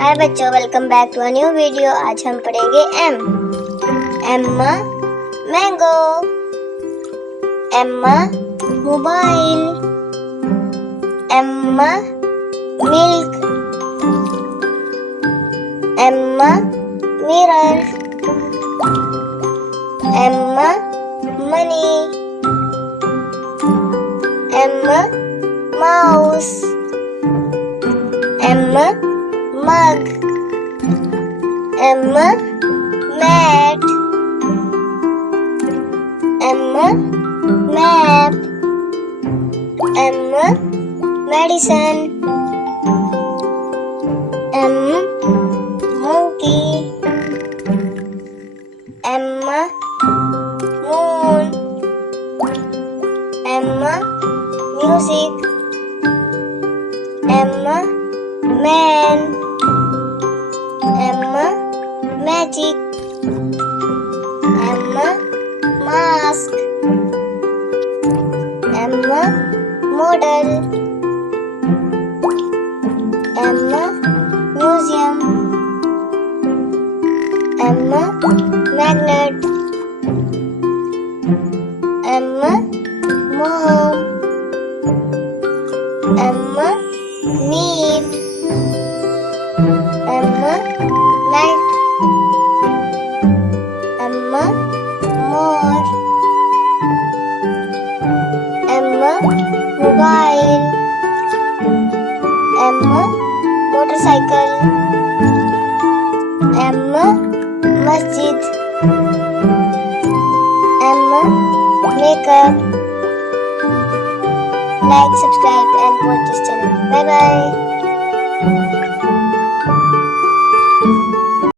हाय बच्चों, welcome back to a new video. आज हम पढ़ेंगे Emma mango, Emma mobile, Emma milk, Emma mirror, Emma money, Emma mouse, Emma mug, Emma mat, Emma map, Emma medicine, monkey, Emma moon, Emma music, Emma man, Emma magic, Emma mask, Emma model, Emma museum, Emma magnet, Emma mom, Emma meat, Emma melt, Emma more, Emma mobile, Emma motorcycle, Emma masjid, Emma makeup. Like, subscribe and watch this channel. Bye bye.